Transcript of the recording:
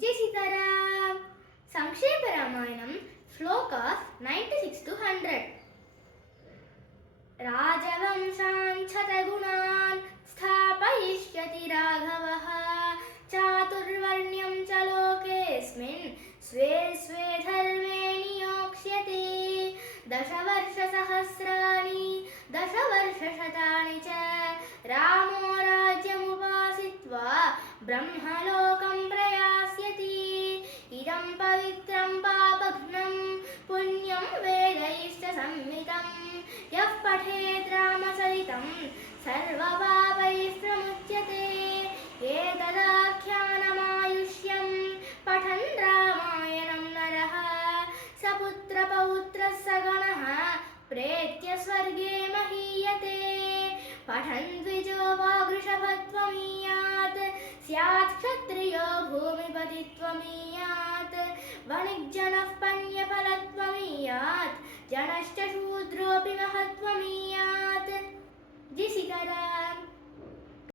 जय सीताराम. संक्षेप रामायणम श्लोकास 96 to 100. राजवंशान् शतगुणान् स्थापयिष्यति राघवः चातुर्वर्ण्यं च लोकेऽस्मिन् स्वे स्वे धर्मे नियोक्ष्यति दशवर्षशतानि च रामो राज्यमुपासित्वा ब्रह्मलोकं प्रयास्यति इदं पवित्रं पापघ्नं पुण्यं वेदैश्च संहितं यः पठेत् रामचरितं सर्वपापैः प्रमुच्यते एतदाख्यानमायुष्यं पठन् रामायणं नरः स पुत्रपौत्रः सगणः प्रेत्य स्वर्गे महीयते पठन् द्विजो वा वृषभत्वमीयात् स्यात् क्षत्रियो भूमिपतित्वमीयात् वणिक्जनः पण्यफलत्वमीयात् जनश्च शूद्रोऽपि महत्वमीयात्